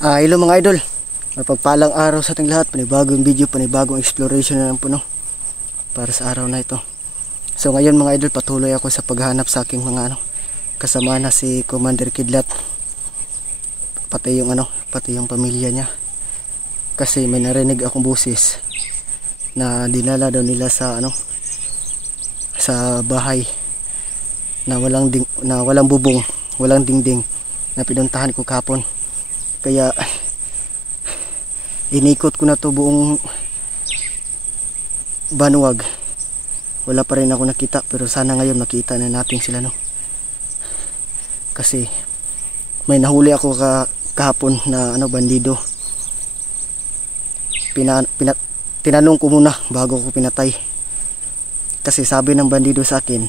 Hello mga idol, mapagpalang araw sa ating lahat. Panibagong video, panibagong exploration na lang po, no? Para sa araw na ito. So ngayon mga idol, patuloy ako sa paghahanap sa aking mga kasama na si Commander Kidlat, pati yung pamilya niya. Kasi may narinig akong busis na dinala daw nila sa sa bahay na walang bubong, walang dingding, na pinuntahan ko kahapon. Kaya inikot ko na to buong Banwag. Wala pa rin ako nakita, pero sana ngayon makita na natin sila, no? Kasi may nahuli ako kahapon na bandido. Tinanong ko muna bago ko pinatay. Kasi sabi ng bandido sa akin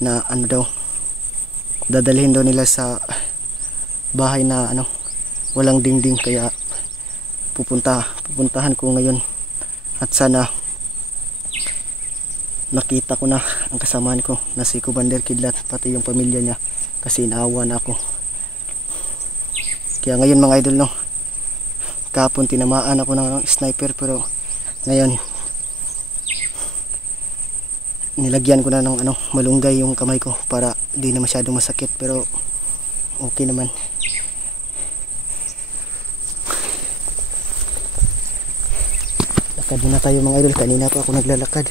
na dadalhin daw nila sa bahay na walang dingding. Kaya pupuntahan ko ngayon, at sana nakita ko na ang kasamaan ko na si Commander Kidlat, pati yung pamilya niya, kasi naawa na ako. Kaya ngayon mga idol, no, kahapon tinamaan ako ng sniper, pero ngayon nilagyan ko na ng malunggay yung kamay ko para di na masyadong masakit, pero okay naman. Lakad na tayo mga idol. Kanina pa ako naglalakad,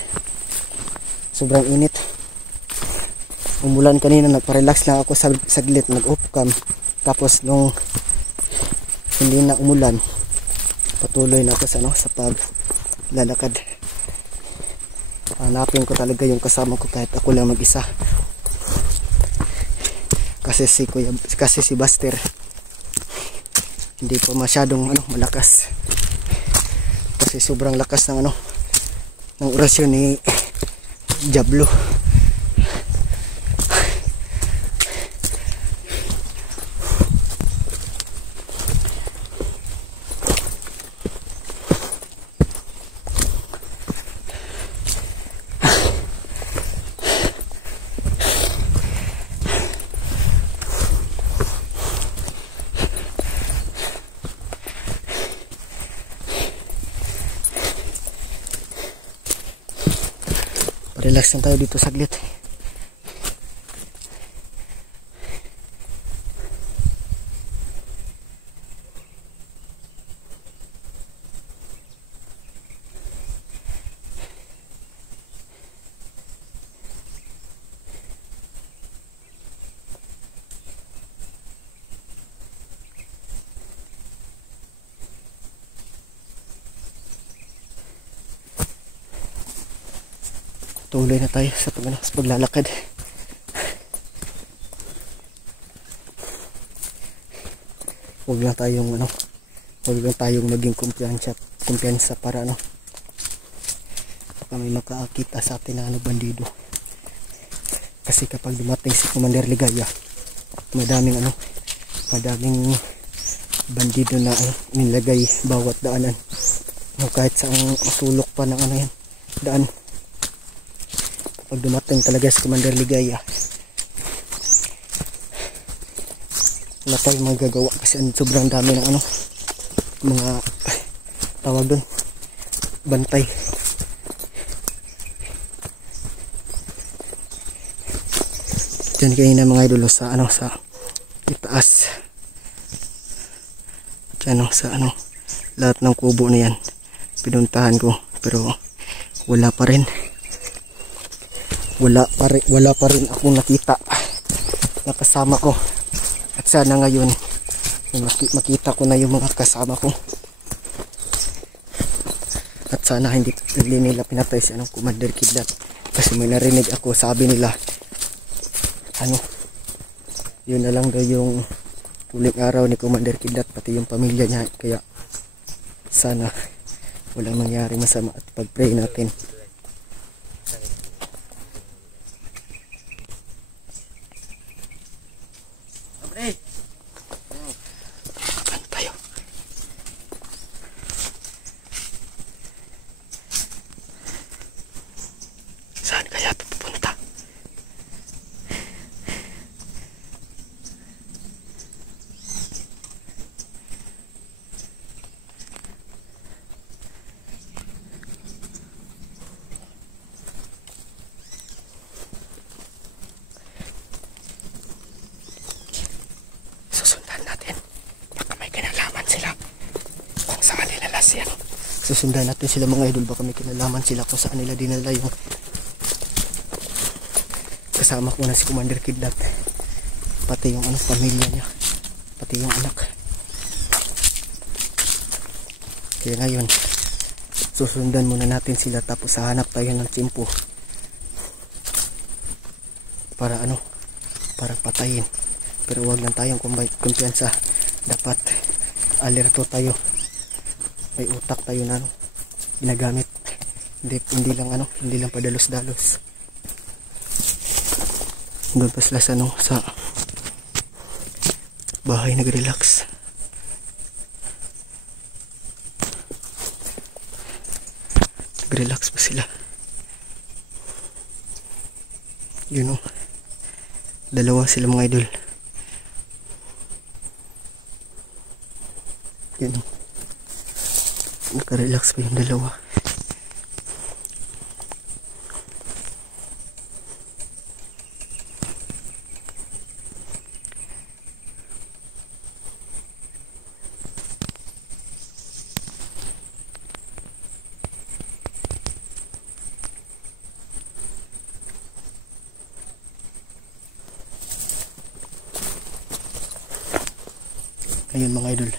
sobrang init. Umulan kanina, nagpa-relax lang ako saglit, nag-off cam. Tapos nung hindi na umulan, patuloy na ako sa paglalakad. Hanapin ko talaga yung kasama ko kahit ako lang mag-isa. Kasi si Buster hindi pa masyadong malakas. Kasi sobrang lakas ng orasyon ni Diablo. Relax lang tayo dito saglit. Tuloy na tayo sa paglalakad. Huwag lang tayong maging kumpiyansa para baka may makaakita sa atin na bandido. Kasi kapag dumating si Commander Ligaya, madaming bandido na nilagay bawat daanan, kahit sa sulok pa ng daan. Pag dumating talaga si Commander Ligaya, wala tayong magagawa kasi sobrang dami ng mga tawag doon, bantay. Diyan kanina mga idolo sa itaas. Diyan sa lahat ng kubo na yan pinuntahan ko, pero wala pa rin akong nakita na kasama ko. At sana ngayon makita ko na yung mga kasama ko, at sana hindi nila pinatay si Commander Kidlat. Kasi may narinig ako, sabi nila yun na lang daw yung huling araw ni Commander Kidlat, pati yung pamilya niya. Kaya sana walang mangyari masama, at pag-pray natin. Saan kaya ito pupunta? Susundan natin sila mga idol, baka may kinalaman sila kung saan nila dinala yung kasama ko na si Commander Kidlat, pati yung pamilya niya, pati yung anak. Kaya ngayon susundan muna natin sila, tapos hahanap tayo ng tsimpo para para patayin. Pero huwag lang tayong kumpiyansa, dapat alerto tayo, may utak tayo na ginagamit, hindi lang padalos-dalos. Doon pa sila sa bahay nag-relax. Nag-relax pa sila. Yun dalawa sila mga idol. Yun naka-relax pa yung dalawa. Ayun mga idol,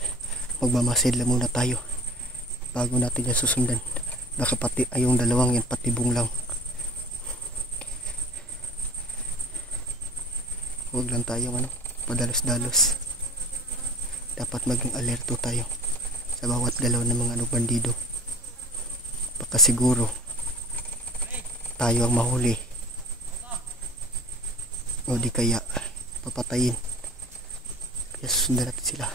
magmamasid muna tayo bago natin yan susundan. Baka pati ayong dalawang yan patibong lang. Huwag lang tayong padalos-dalos. Dapat maging alerto tayo sa bawat galaw ng mga bandido. Baka siguro tayo ang mahuli, o di kaya papatayin. Kaya susundan natin sila.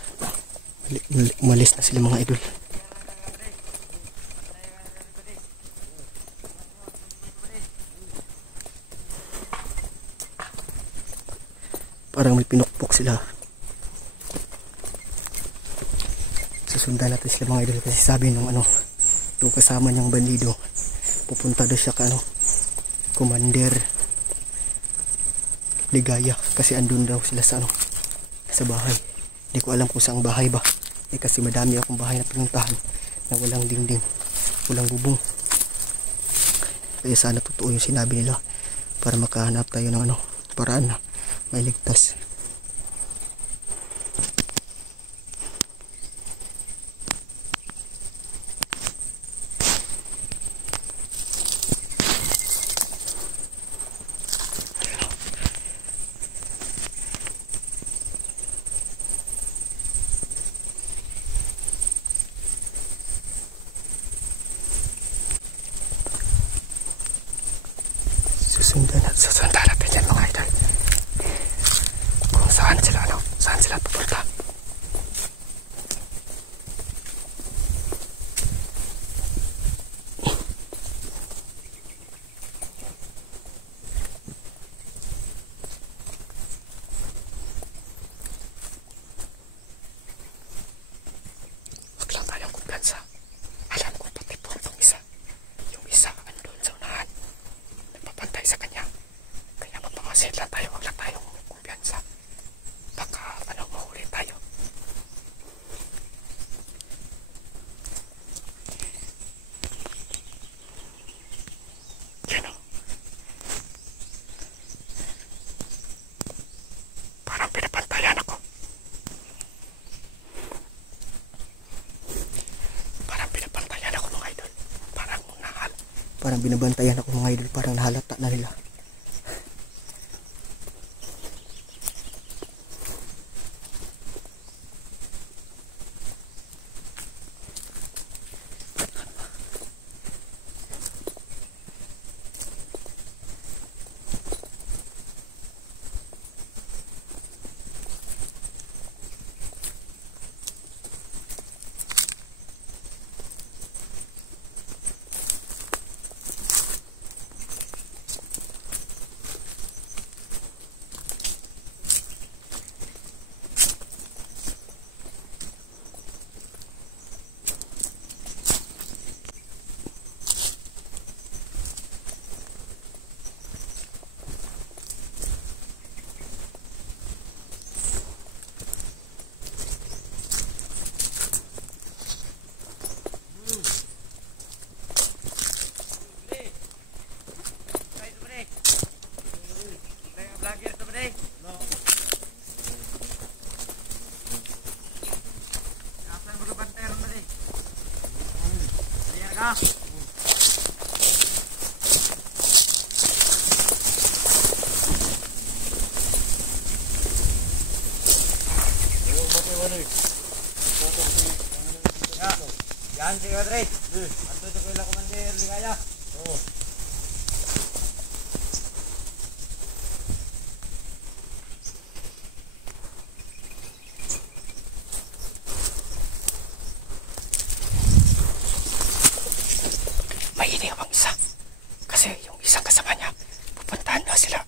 Umalis na sila mga idol. Parang may pinukpok sila. Susundan natin sila mga idol, kasi sabi ng yung kasama niyang bandido, pupunta daw siya Commander Ligaya, kasi andun daw sila sa bahay. Hindi ko alam kung saang bahay ba, kasi madami akong bahay na pinuntahan na walang dingding, walang bubong. Kaya sana totoo yung sinabi nila, para makahanap tayo ng paraan na may ligtas. Susundan natin yan mga idol, kung saan sila pupunta. Huwag lang tayong kumpiyansa. Alam ko pati po itong isa, yung isa andun sa unahan, nagpapantay sa kanya. Kaya magpamasid lang tayo, huwag lang tayong kumpiyansa. Baka mahuli tayo. Yan parang pinapantayan ako. Mga idol. Parang binabantayan ako mga idol, parang nahalata na nila. Yan, si Padre. Ato ito ko ilang Commander Ligaya. Oo. May iniwang isa. Kasi yung isang kasama niya, pupuntahan na sila.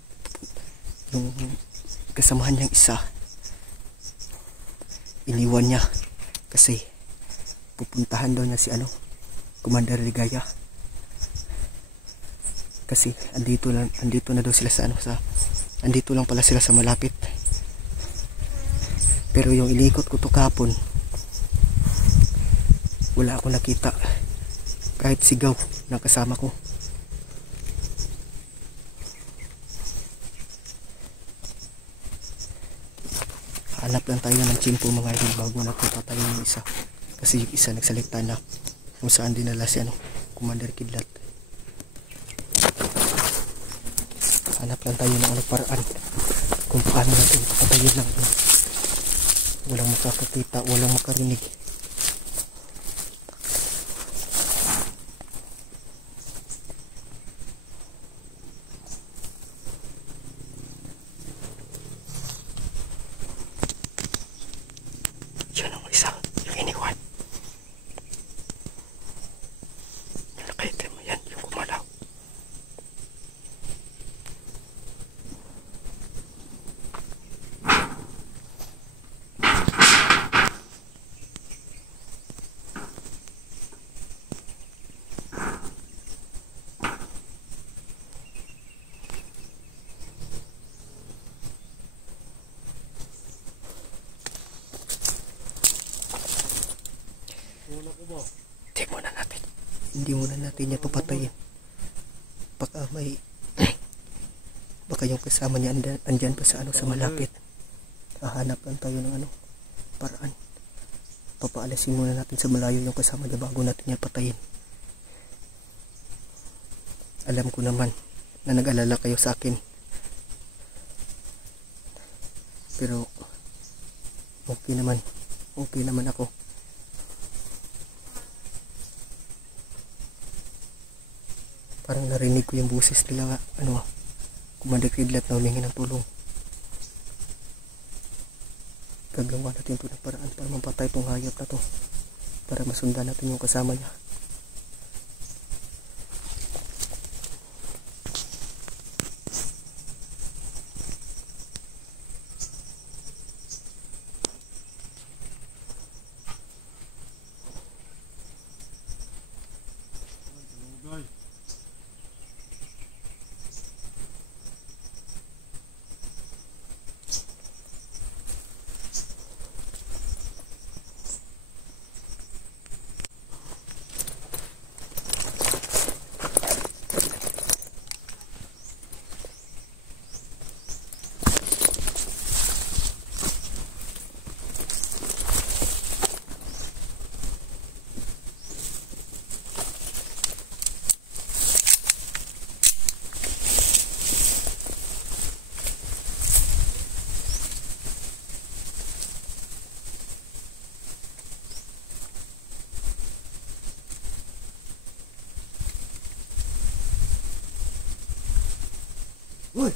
Yung kasamahan niyang isa, iniwan niya. Kasi pupuntahan daw niya si Commander Ligaya. Kasi andito na daw sila sa andito lang pala sila sa malapit. Pero yung inikot ko to kahapon, wala akong nakita kahit sigaw ng kasama ko. Hanap lang tayo ng tsimpo mga idol bago natin patayin yung isa. Kasi yung isa nagsalita na kung saan dinala si Commander Kidlat. Hanap lang tayo ng paraan kung paano natin papatayin lang. Walang makakakita, walang makarinig. Yun ang isa, yung iniwan. Yung nakaitim mo yan, yung kumalaw. Hindi muna natin yan papatayin. Baka baka yung kasama niya andyan pa sa sa malapit. Hahanap lang tayo ng paraan. Papaalasin muna natin sa malayo yung kasama niya bago natin yan patayin. Alam ko naman na nag-alala kayo sa akin. Pero okay naman ako. Parang narinig ko yung boses nila Commander Kidlat na humingi ng tulong. Gagawa natin ito ng paraan para mapatay itong hayop na to, para masundan natin yung kasama niya. Uy!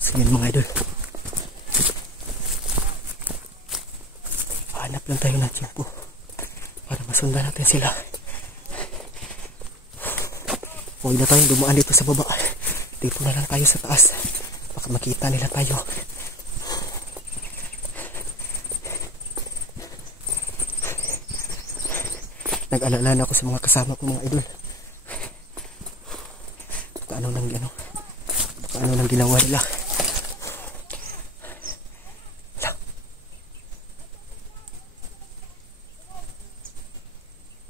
So yan mga idol, hanap lang tayo ng tiyempo para masundan natin sila. Huwag na tayong dumaan dito sa baba, dito na lang tayo sa taas, baka makita nila tayo. Nag-alala na ako sa mga kasama ko mga idol. Baka ano nang ginawa nila.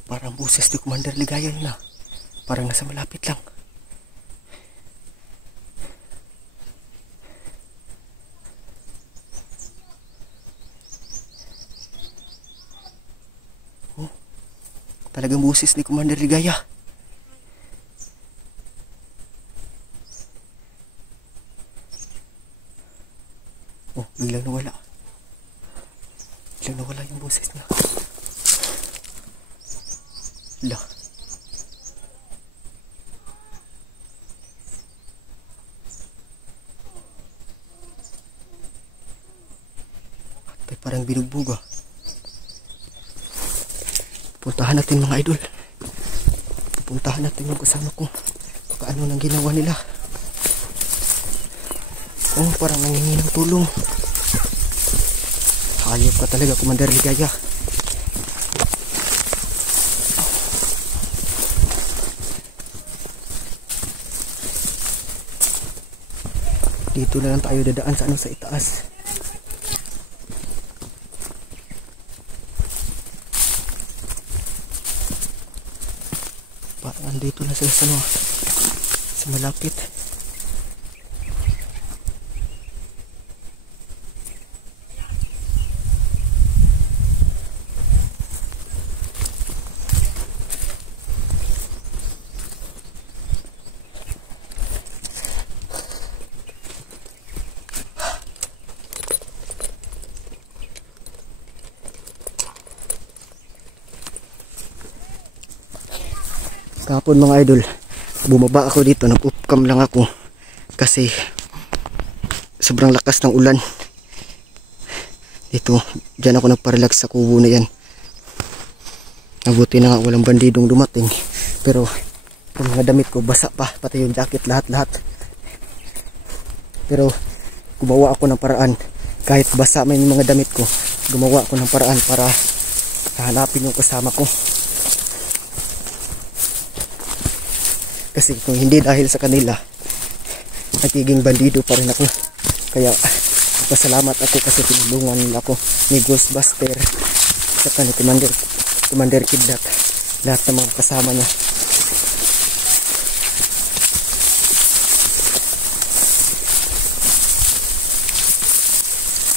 Parang boses ni Commander Ligaya yun na. Parang nasa malapit lang. Oh, talagang boses ni Commander Ligaya. Oh, biglang nawala. Biglang nawala yung boses niya. Lah. At parang binugbog ah. Puntahan natin mga idol. Puntahan natin yung kasama ko. Paano nang ginawa nila. Oh, parang nangingi ng tulong. Hayop ka talaga, Commander Ligaya. Dito na lang tayo dadaan sa itaas. Parang andito na sila sa malapit. Kahapon mga idol, bumaba ako dito, nag-upcam lang ako kasi sobrang lakas ng ulan. Dito, dyan ako nagparelax sa kubo na yan. Nabuti na nga walang bandidong dumating, pero yung mga damit ko basa pa, pati yung jacket, lahat. Pero gumawa ako ng paraan, kahit basa may mga damit ko, gumawa ako ng paraan para hanapin yung kasama ko. Kasi kung hindi dahil sa kanila, nagiging bandido pa rin ako. Kaya pasalamat ako kasi tinulungan nila ako ni Ghostbuster saka ni Commander Kidlat, lahat ng mga kasama niya.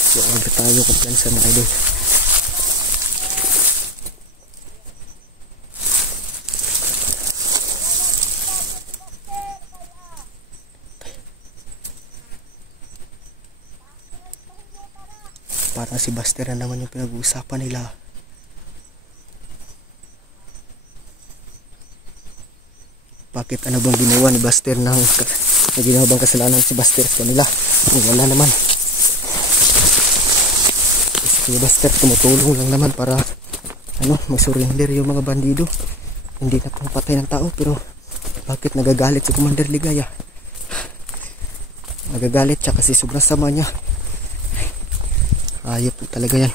So agad tayo kumpiyansa mga idol. Parang si Buster na naman yung pinag-uusapan nila. Bakit ano bang ginawa ni Buster na ginawa bang kasalanan si Buster sa kanila? Wala naman. Si Buster tumutulong lang naman para mag-surrender yung mga bandido. Hindi na pumapatay ng tao, pero bakit nagagalit si Commander Ligaya? Nagagalit siya kasi sobrang sama niya. Ayop talaga yan.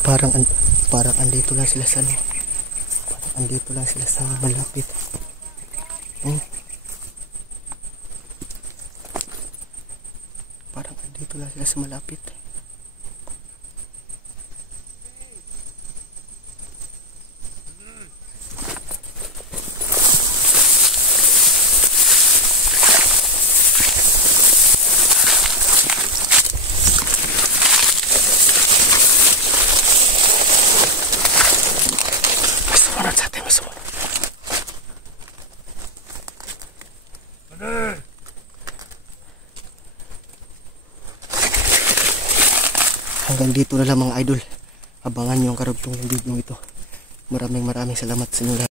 Parang andito lang sila sa parang andito lang sila sa malapit. Parang andito lang sila sa malapit. Hanggang dito na lang mga idol. Abangan nyo ang karugtong ng video ito. Maraming salamat sa inyo lahat.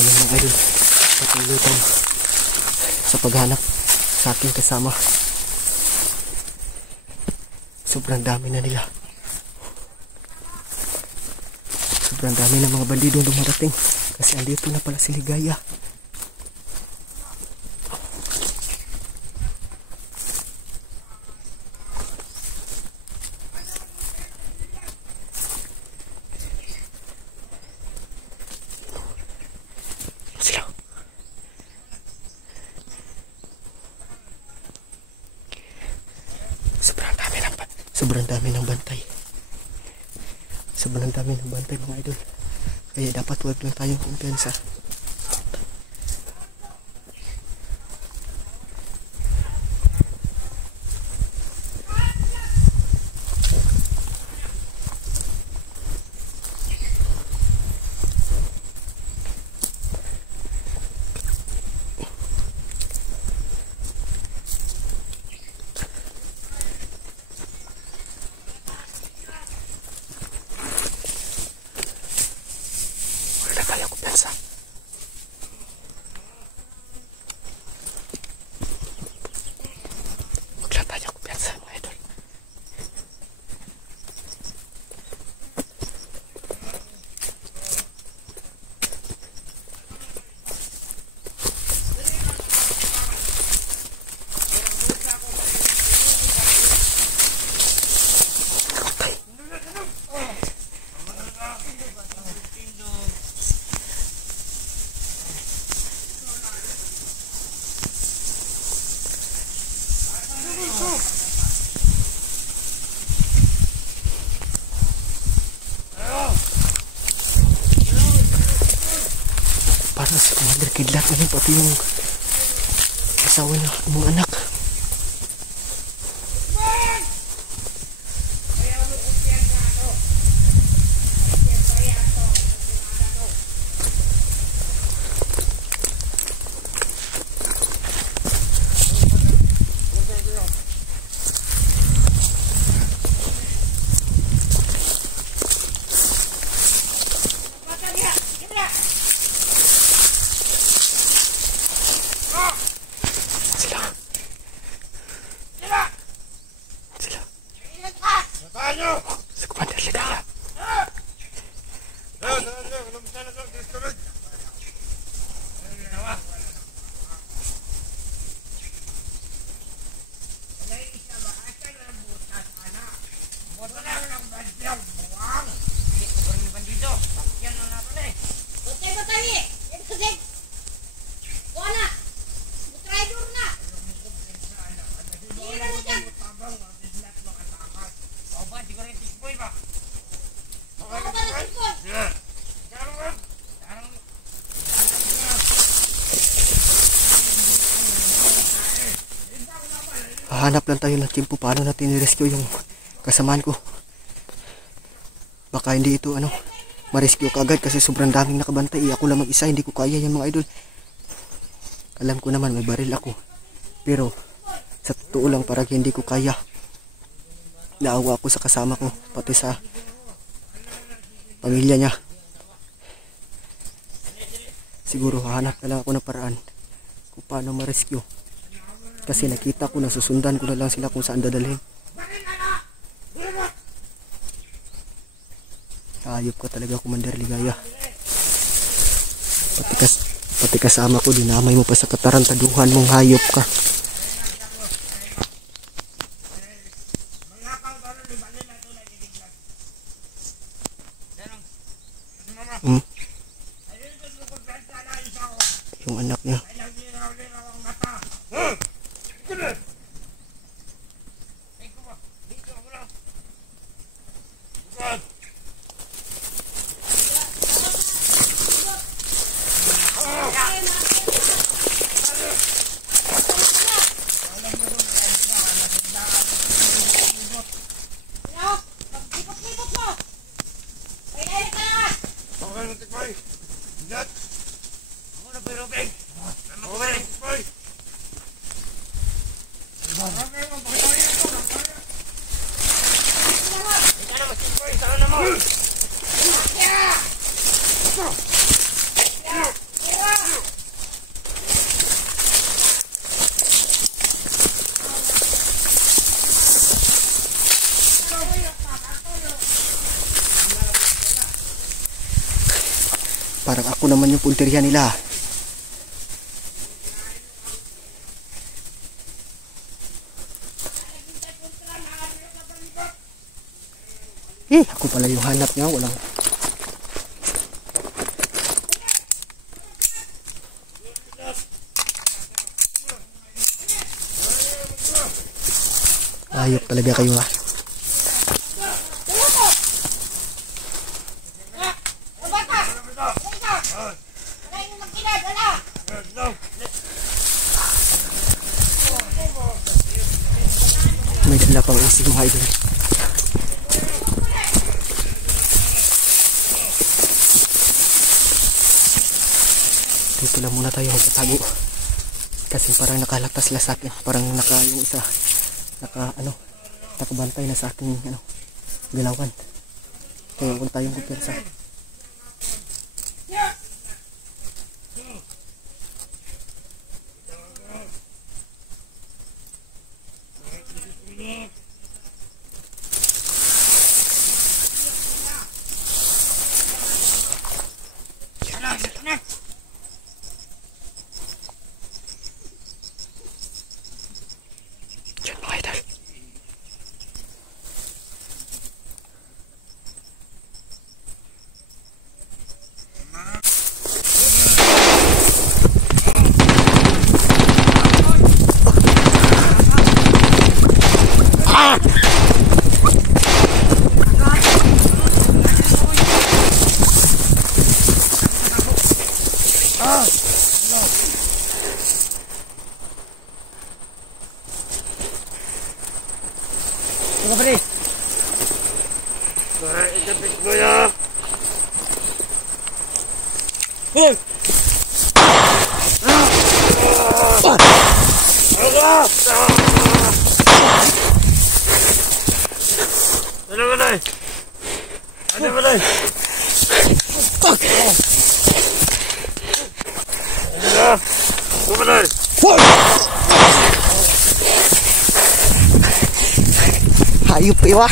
ngayon mga idol, patuloy tayo sa paghanap sa aking kasama. Sobrang dami na nila. Sobrang dami ng mga bandidong dumarating kasi andito na pala si Ligaya. Sila. Sobrang dami ng bantay. Sobrang dami ng bantay mga idol. Kaya dapat huwag lang tayong kumpiyansa. Wala tayong kumpiyansa mga idol. Para si Commander kidlat na rin pati yung asawa niya, yung anak. Si Commander Ligaya. Hahanap lang tayo ng tiyempo paano natin i-rescue yung kasamaan ko. Baka hindi ito ma-rescue kagad kasi sobrang daming nakabantay. Ako lang mag-isa, hindi ko kaya yan mga idol. Alam ko naman may baril ako, pero sa totoo lang parang hindi ko kaya. Naawa ako sa kasama ko, pati sa pamilya niya. Siguro hahanap na lang ako ng paraan kung paano ma-rescue. Kasi nakita ko na susundan ko na lang sila kung saan dadalhin. Ayop ka talaga, Commander Ligaya. Pati kasama ko, dinamay mo pa sa katarantaduhan mong hayop ka. Yung anak niya. Parang ako naman yung punteriya nila. Ako pala yung hanap niya. Walang... Ayok talaga kayo ha. May dala pang isig mga idol. Dito lang muna tayo magtatago. Kasi parang nakalaktas sila sa akin. Parang yung isa nakabantay na sa aking galawan. Kaya kung tayong kumpersa. Mga pre! Ikapit mo ya! Hoy! Ano ba na? Ano ba na? Ano ba na? Hayop iwa.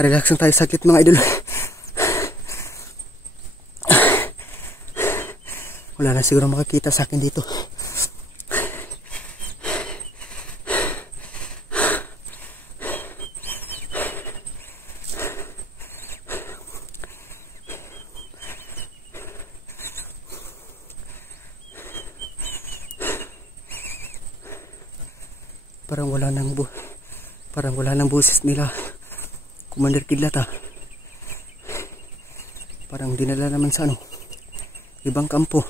Relax lang tayo saglit mga idol. Wala na siguro makakita sa akin dito. Parang wala nang boses nila. Commander Kidlat ha. Parang dinala naman sa ibang kampo.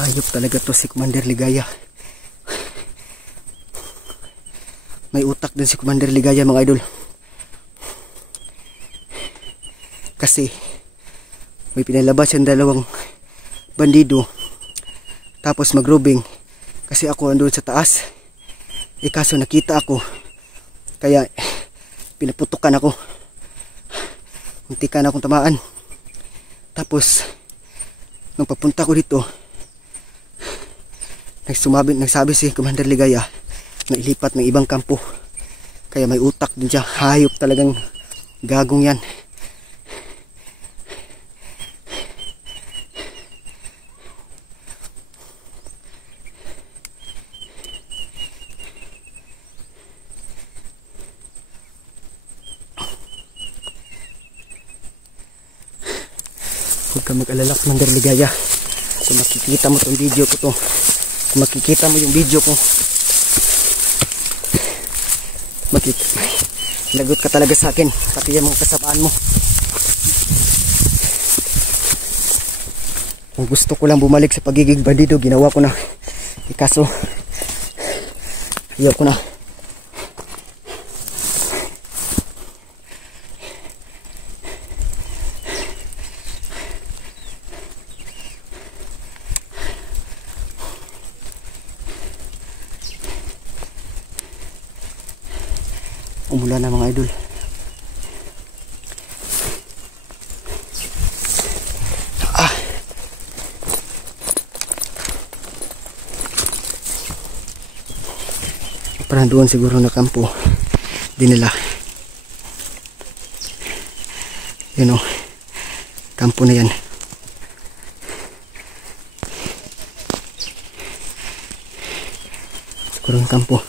Hayop talaga to si Commander Ligaya. May utak din si Commander Ligaya mga idol. Kasi may pinalabas yung dalawang bandido. Tapos magrobing. Kasi ako andun sa taas. Kaso nakita ako. Kaya pinaputukan ako. Muntikan akong tamaan. Tapos nung papunta ko dito, nagsabi si Commander Ligaya na ilipat ng ibang kampo. Kaya may utak din siya. Hayop talagang gagong yan. Huwag ka mag-alala, Commander Ligaya. Kung makikita mo itong video ko to, kung makikita mo yung video ko, Lagot ka talaga sa akin, pati yung mga kasabaan mo. Kung gusto ko lang bumalik sa pagiging bandido, ginawa ko na. Kaso ayaw ko na. Umulan na mga idol. Parang doon siguro na kampo dinala. Yun o, kampo na yan. Siguro yung kampo.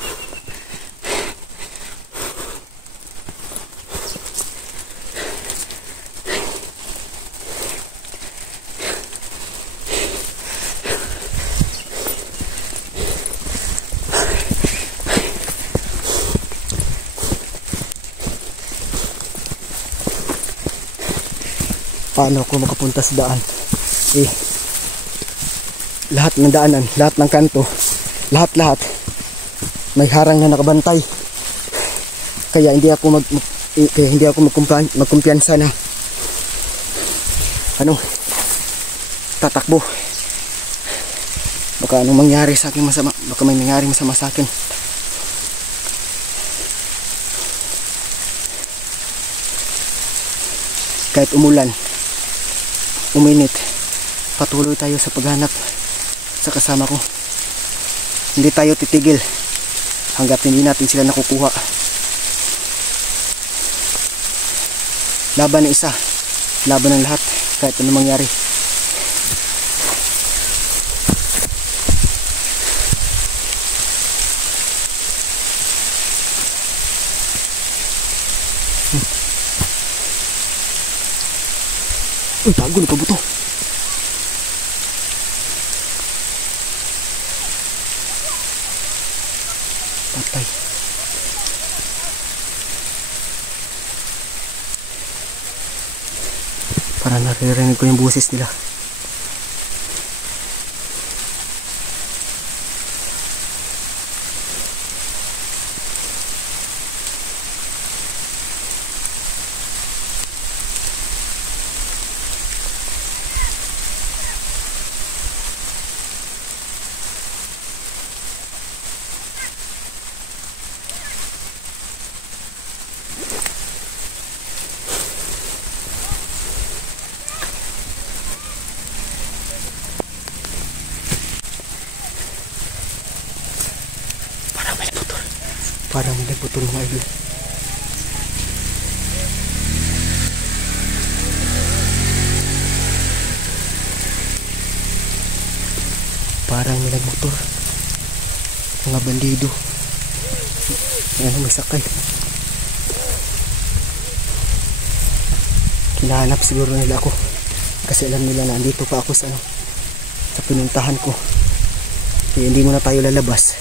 Paano ako makapunta sa daan? Lahat ng daanan, lahat ng kanto, lahat may harang na nakabantay. Kaya hindi ako magkumpiyansa na tatakbo. Baka anong mangyari sa akin masama, baka may mangyari masama sa akin. Kahit umulan, uminit, patuloy tayo sa paghanap sa kasama ko. Hindi tayo titigil hanggat hindi natin sila nakukuha. Laban ng isa, laban ng lahat, kahit anong mangyari. Uy, bago na pabuto. Patay. Para naririnig ko yung boses nila. Parang may nagputol mga idol. Parang may nagmotor. Mga bandido. Ayan, may sakay. Kinahanap siguro nila ako. Kasi alam nila na andito pa ako sa pinuntahan ko. Kaya hindi muna tayo lalabas.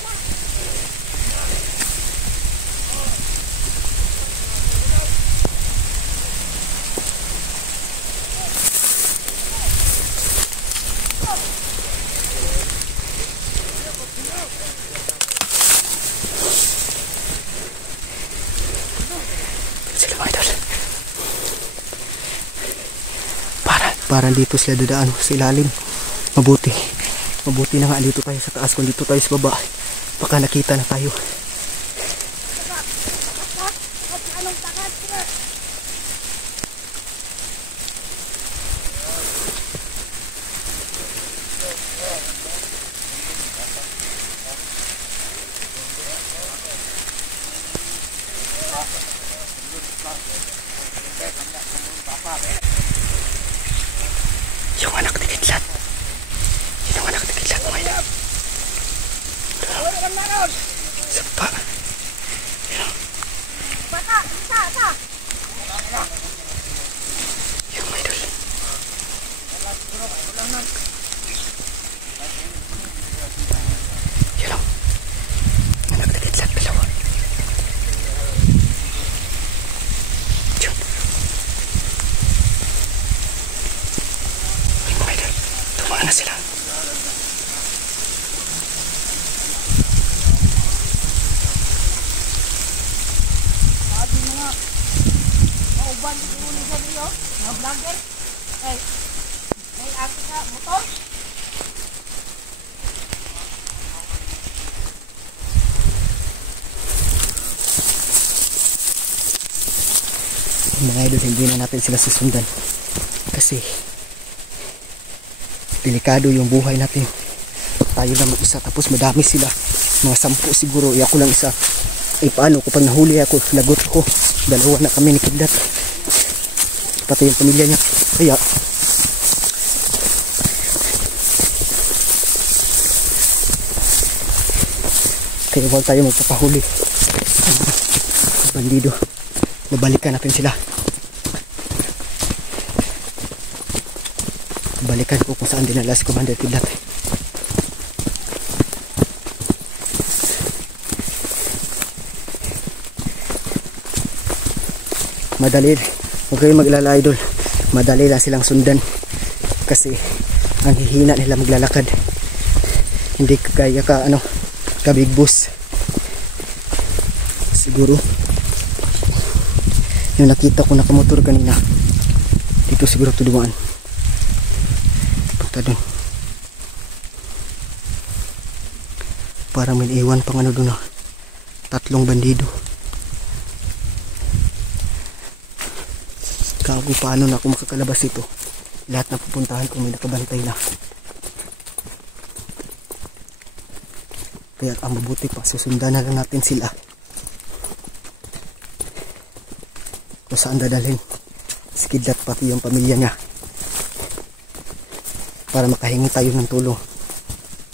Parang dito sila dadaan sa ilalim. Mabuti na nga dito tayo sa taas. Kung dito tayo sa baba, baka nakita na tayo. Yung anak ni Kidlat. Yung anak ni Kidlat mga ina. Sapa. Yung mga idol. Yun o. Anak ni Kidlat dalawa. Baba na sila. Sabi mga kauban di ko ni sa mga vlogger. May ako sa motor. Mga idol, hindi na natin sila susundan kasi delikado yung buhay natin. Tayo lang mag-isa tapos madami sila, mga 10 siguro. Ako lang isa. Paano kapag nahuli ako, lagot ako. Dalawa na kami ni Kidlat, pati yung pamilya niya. Kaya huwag tayo magpapahuli. Bandido, babalikan natin sila. Balikan ko kung saan dinala si Commander Kidlat. Madali, huwag kayong mag-alala idol, madali lang silang sundan kasi ang hihina nila maglalakad. Hindi kaya ka big boss. Siguro yung nakita ko nakamotor kanina dito, siguro tudumaan punta dun. Parang may iwan pang doon 3 bandido. Gago, paano na ako makakalabas ito? Lahat na pupuntahan ko may nakabantay na. Kaya ang mabuti pa, susundan na lang natin sila kung saan dadalhin si Kidlat pati yung pamilya niya, para makahingi tayo ng tulong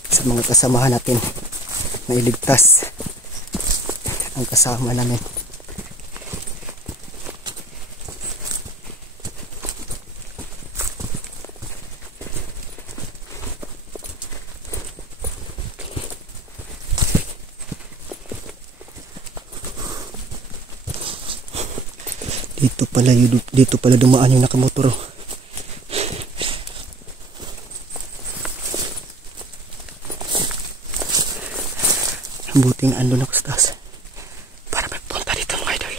sa mga kasamahan natin na iligtas ang kasama namin. Dito pala dumaan yung nakamotor. Buting andun ako sa taas para magpunta dito mga idol.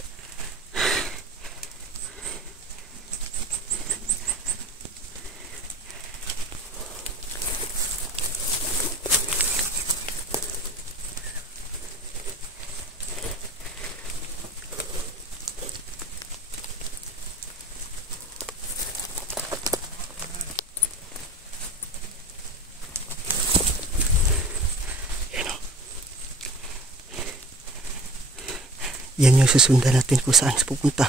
Yan yung susundan natin kung saan pupunta.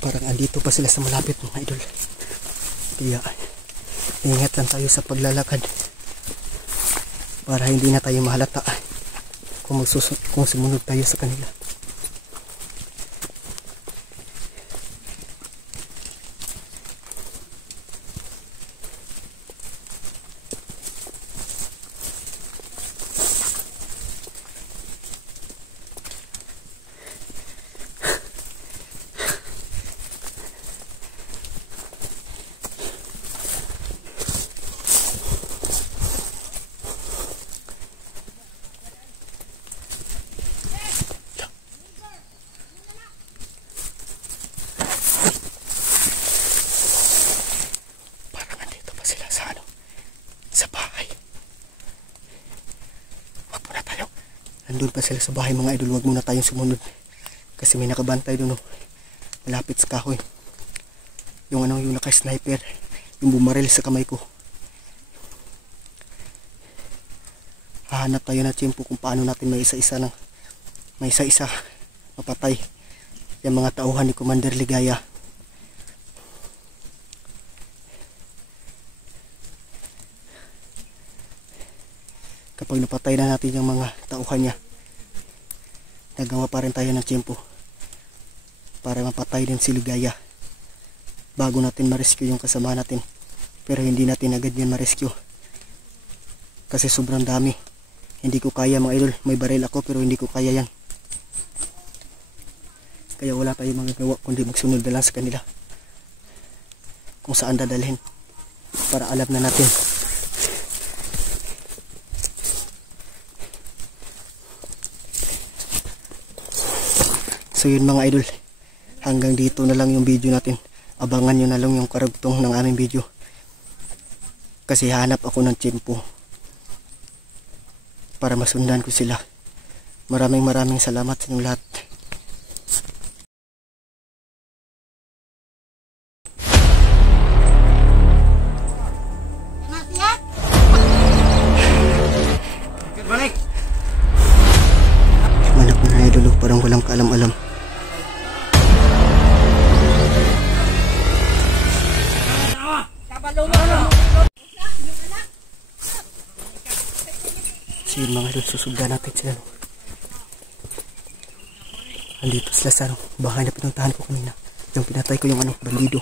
Parang andito pa sila sa malapit mga idol. Kaya ingat lang tayo sa paglalakad para hindi na tayo mahalata kung sumunod tayo sa kanila. Nandun pa sila sa bahay mga idol. Huwag muna tayong sumunod kasi may nakabantay doon malapit sa kahoy. Yung naka-sniper, yung bumaril sa kamay ko. Hahanap tayo na tiyempo kung paano natin may isa-isa mapatay yung mga tauhan ni Commander Ligaya. Kapag napatay na natin yung mga tauhan niya, nagawa pa rin tayo ng tiyempo para mapatay din si Ligaya bago natin ma-rescue yung kasama natin. Pero hindi natin agad yan ma-rescue kasi sobrang dami. Hindi ko kaya mga idol. May baril ako pero hindi ko kaya yan. Kaya wala tayong magagawa kundi magsunod na lang sa kanila kung saan dadalhin para alam na natin. So yun mga idol, hanggang dito na lang yung video natin. Abangan nyo na lang yung karugtong ng aming video kasi hanap ako ng tiyempo para masundan ko sila. Maraming salamat sa inyong lahat. Balik! Manap na idol, parang walang kaalam-alam. So yun mga idol, susugdan natin sila. Andito sila sa bahay na pinuntahan ko kanina. Yung pinatay ko yung bandido.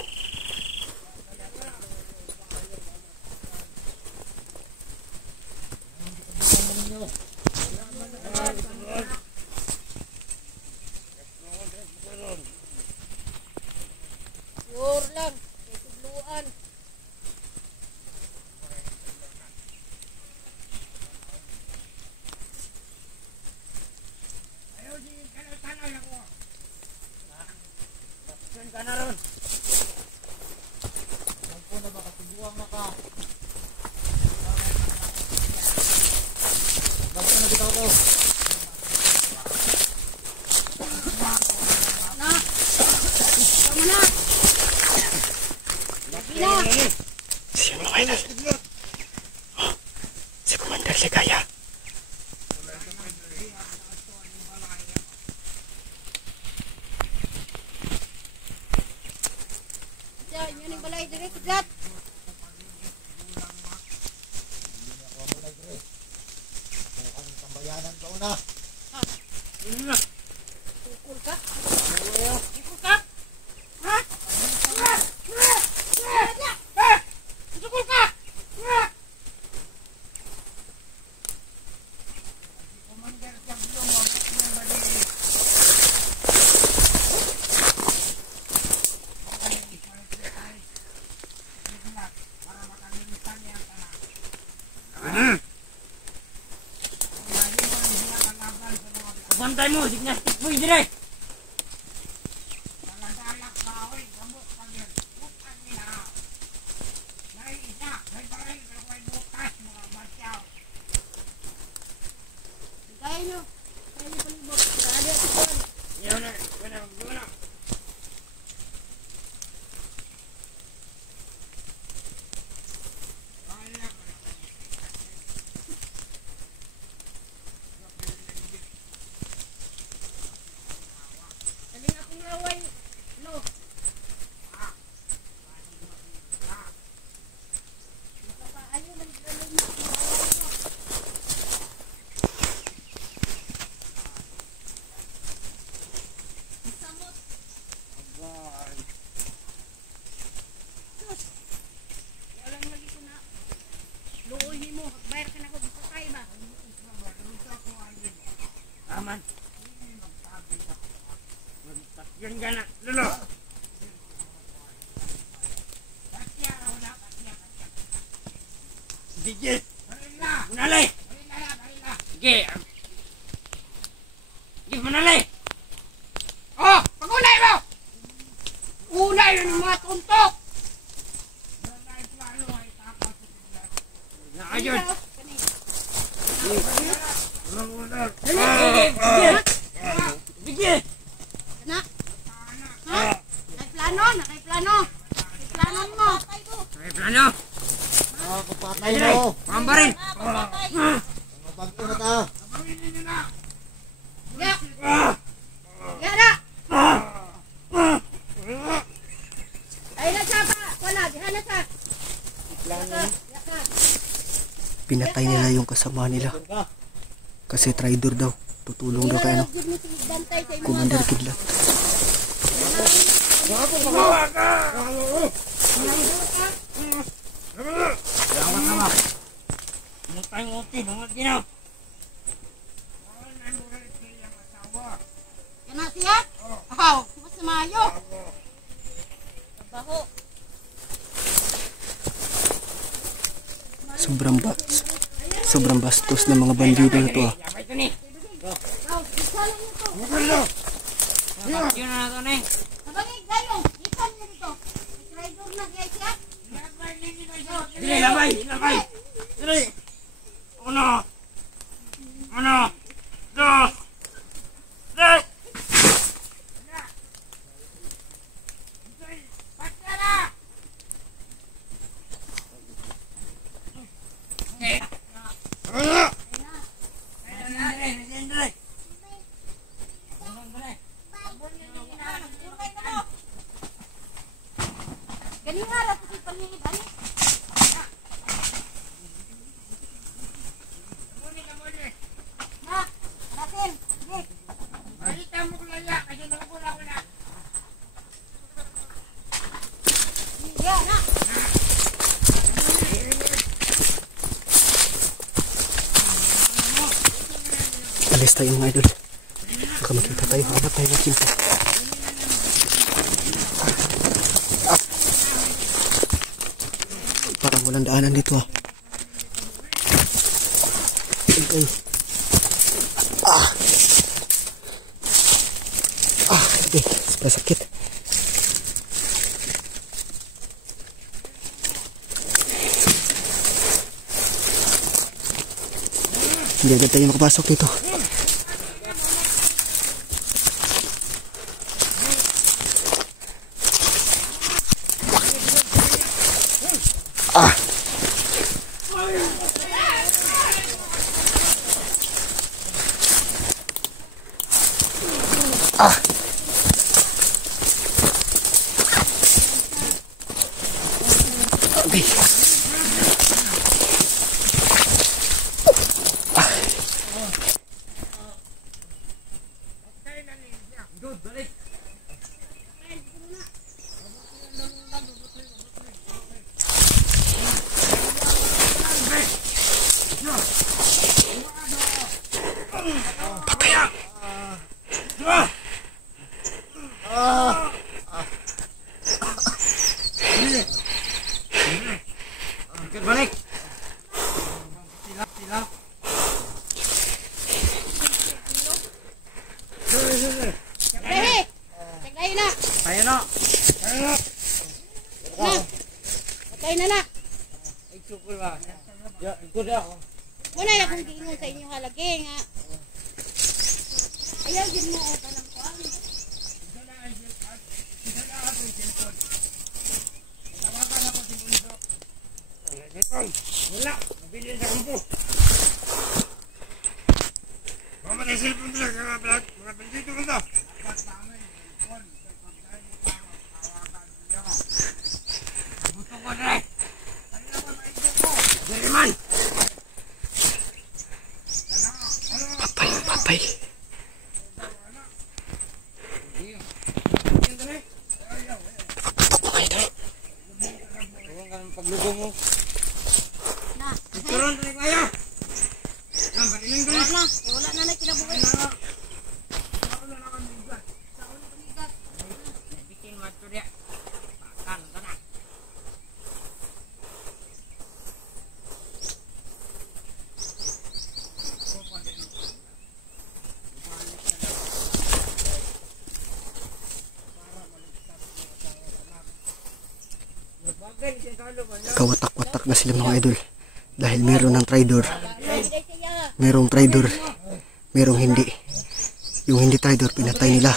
Sure lang. May tugluan. Ka na ron. Ang na baka tubuang na ka. Bakit na bitaw ko? Na. Tama na. Lagi na. Siya mga idol. Oh, si Commander Ligaya. Yun yung balay direct kidlat. Tambayanan ka una. Tukul ka? Tukul ka? Ha? Tukul ka? Bantay mo, gymnastic boy direct. Kaya nyo. Kaya nyo palibot. Kaya ito po. Yan na, yan na. Saling akong laway. Lo. Ayaw man galing na akong laway mo. Samot. Sus. Walang lagi ko na. Luoy mo. Bayar ka na ko. Patay ba? Aman. Yan ka na, lolo. Sige. Manali. Sige. Sige, manali. Oh! Pag-ulay mo! Ulay yun yung mga tuntok! Ayun. Sige. Na? Ha? Nakaiplano? Nakaiplano? Nakaiplano mo? Ay, plano. Papatay Ayun. Pambarin. Pagto na ta. Ya! Ya na! Ay na siya pa! Wala, dihan na siya! Yaka! Yaka! pinatay nila yung kasama nila. Kasi traitor daw. Tutulong daw kay ano, Commander Kidlat. Salamat naman. Ano tayong uti, mga ginaw. Yan na siya? Ahaw, mas mayo. Baho. Sobrang bastos ng mga bandido na to ah. Ahaw, isa lang ito. Yun na nato na eh. Sabagay, gayong, ipan niya dito. Traitor na guys ya. Dili, labay, labay. Dili. Uno. Dos. Tres. Ganihara sa si paningid ani. Na, natin. Ya, na. Alis tayo mga idol. Baka makita tayo. Hanap tayo ng simpa. Parang walang daanan dito ah. Okay. Okay. Sobrang sakit. Hindi agad tayo makapasok dito. Okay. Balik. Hehe. Tagay na. Tayo na. Na. Patay na na. Ay, sukul ba? Ya, ikut ako. Wala ya kung giingon sa inyo halagi nga. Ayaw din mo o tanang ko. Wala, nabili sa kampo. Mamatay cellphone nila sa mga vlog, mga bandito ko to. Buto ko na eh. Diriman! Patay. Mga idol. Huwag ka ng paglugong mo. Na. Turon tayo kayo! Balilang ko Wala na. Wala na na kinabuhi. bikin waktu dia. Makan ka na. Kawatak-watak na sila mga idol. Dahil meron ng traidor. Merong traidor. Merong hindi. Yung hindi traidor, pinatay nila.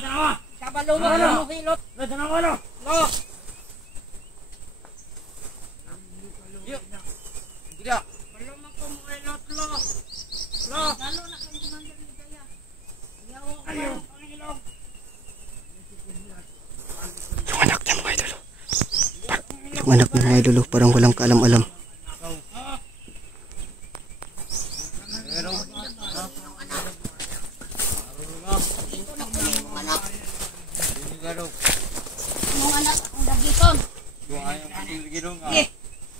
Tanawa! Kabalo mo ano hilot. Tanawa no! Lo. Yuk! Tidak! Belum ako mo Yung anak ng mga idol, parang walang kaalam-alam. Mong anak ang dagiton. Eh,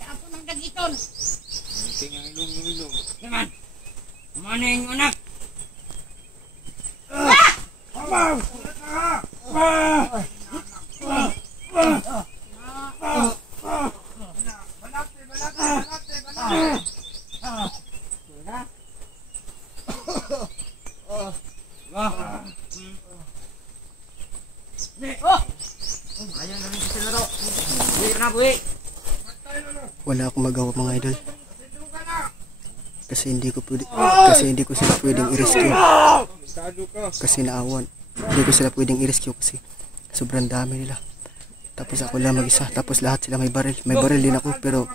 Ako ng dagiton. tingnan ilong. Yaman. Mana yung anak? Ayan na rin sila to. Buwi ka na, buwi. Wala akong magawa mga idol. Kasi hindi ko sila pwedeng i-rescue. Kasi naawan. Hindi ko sila pwedeng i-rescue kasi sobrang dami nila. Tapos ako lang mag-isa. Tapos lahat sila may baril. May baril din ako pero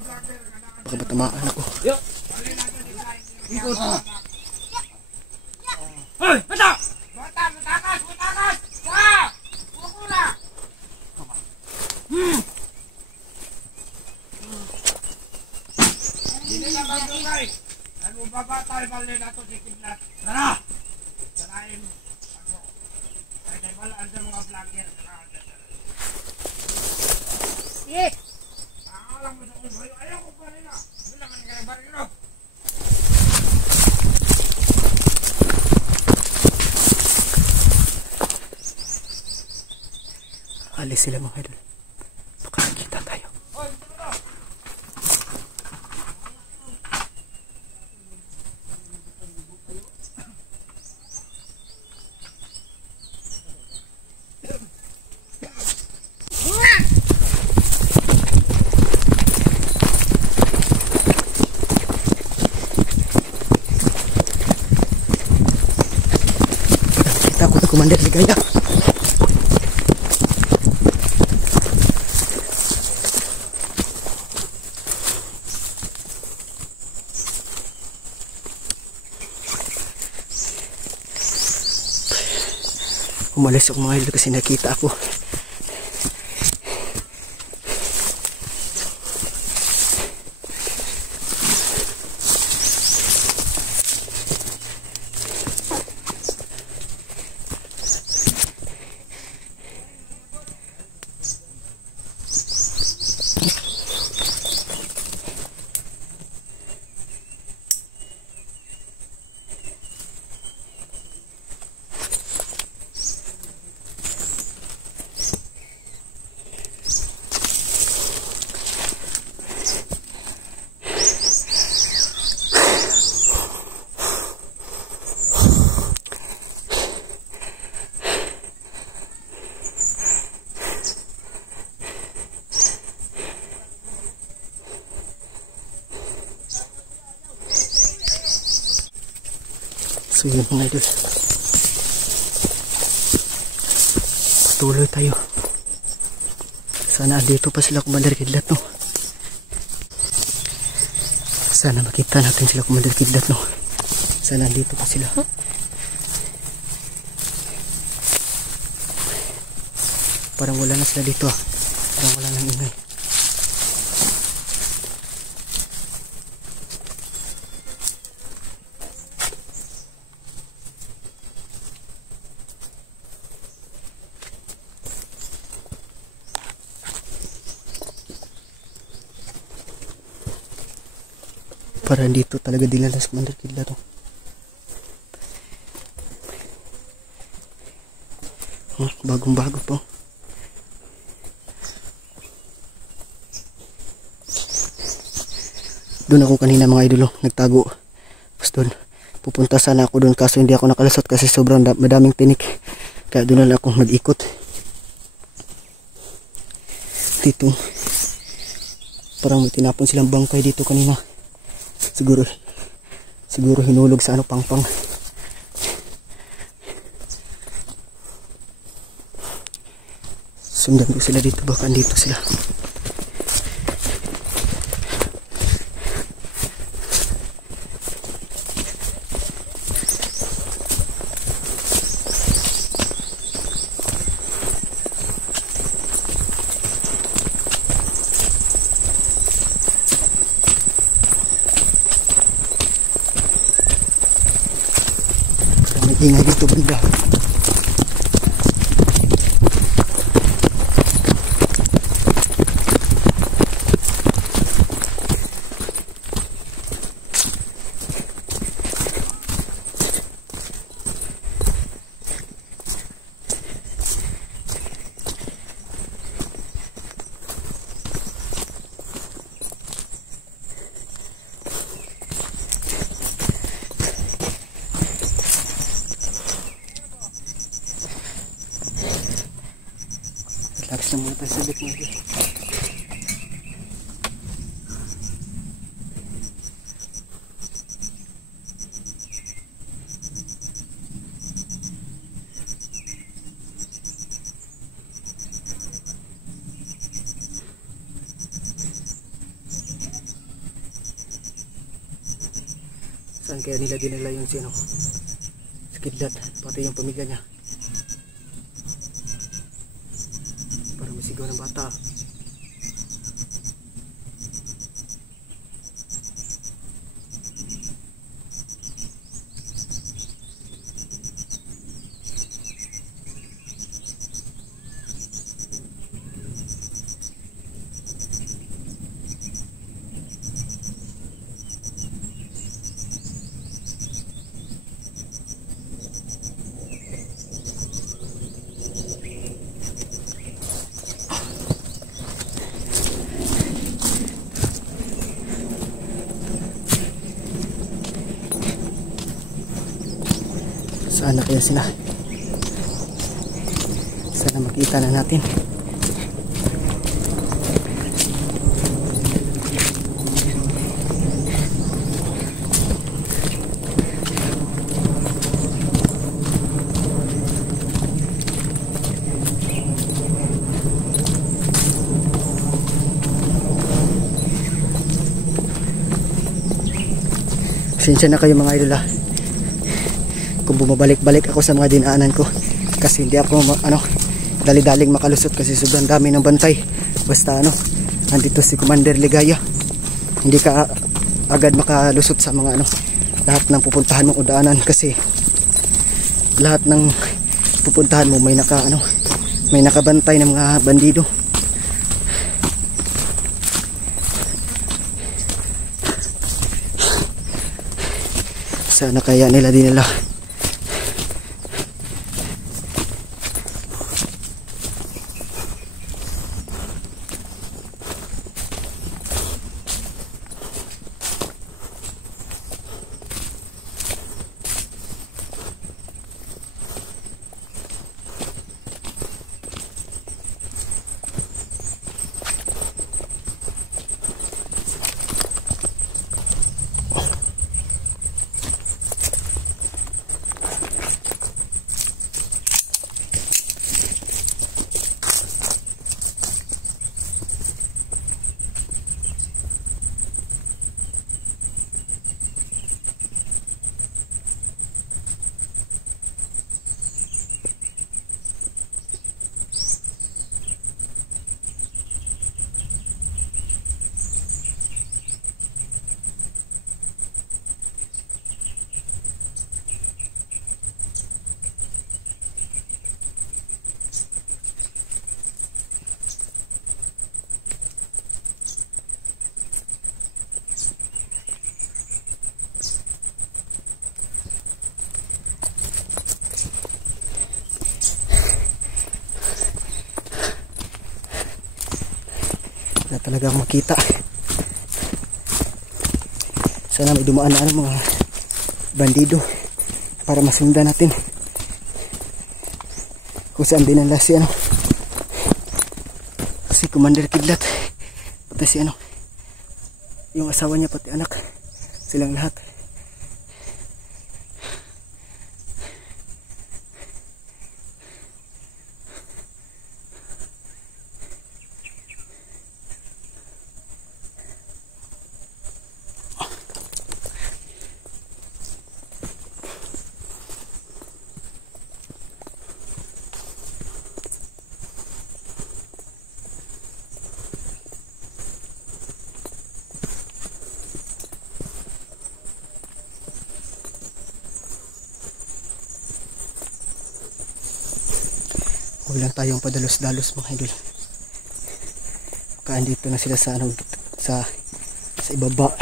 baka matamaan ako. Hoy, bata! Matakas! Wah! Pukula! Hindi na bagay. Ano babatay bali na to si Kidlat? Tara! Tarain ako. Ay balaan sa mga vlogger. Eh! Alam mo sa ulo. Ayaw ko pa rin na. Hindi naman kayo barilo. Alis sila mga idol. Baka nakita tayo. Kita ako na Commander Ligaya. Umalis ako mga idol kasi nakita ako. So yun mga idol, patuloy tayo. Sana andito pa sila Commander Kidlat, no? Sana makita natin sila Commander Kidlat, no? Sana andito pa sila. Parang wala na sila dito, ah. Parang wala nang ingay. Para dito talaga dinala sa Commander Kidlat, no? Bagong-bago po. Doon ako kanina mga idolo, nagtago. Tapos doon, pupunta sana ako doon kaso hindi ako nakalasot kasi sobrang madaming tinik. Kaya doon na lang ako nag-ikot. Dito, parang may tinapon silang bangkay dito kanina. Siguro hinulog sa ano pangpang. Sundan ko sila dito, baka andito sila. maingay dito banda. Relax lang muna tayo sa bit mo. Saan kaya nila dinala yung sino? Si Kidlat, pati yung pamilya niya. Para masigaw ng bata. Saan na kaya sila? Sana makita na natin. Pasensya na kayo mga idol kung bumabalik-balik ako sa mga dinaanan ko kasi hindi ako dali-daling makalusot kasi sobrang dami ng bantay. Basta nandito si Commander Ligaya, hindi ka agad makalusot sa mga lahat ng pupuntahan mong udaanan kasi lahat ng pupuntahan mo may nakabantay ng mga bandido. Sana kaya nila dinala. Na talagang makita. Sana may dumaan na mga bandido para masundan natin kung saan dinala si si Commander Kidlat pati si yung asawa niya pati anak, silang lahat. Huwag lang tayong padalos-dalos mga idol. Baka andito na sila sa ano, sa ibaba,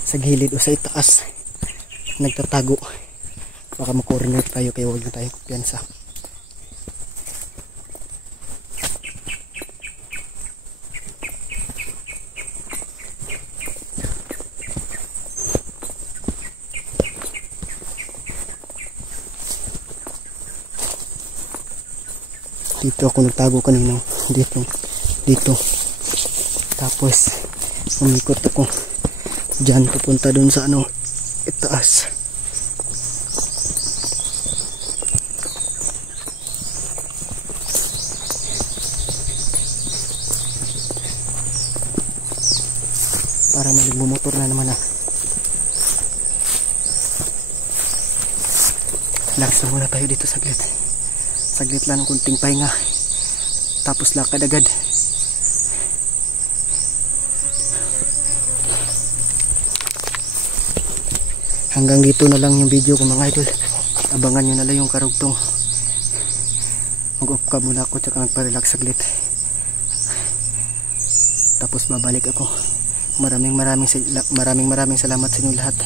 sa gilid o sa itaas, nagtatago. Baka makoordinate tayo, kaya huwag lang tayong kumpiyansa. Dito ako nagtago kanina, dito. Tapos umikot ako diyan papunta dun sa ano, itaas. Para may nagmumotor na naman ah. Relax na muna tayo dito saglit. Saglit lang, kunting pahinga. Tapos lakad agad. Hanggang dito na lang yung video ko mga idol. Abangan nyo na lang yung karugtong. Mag-off ka muna ako tsaka magpa-relax saglit. Tapos babalik ako. Maraming salamat sa inyo lahat.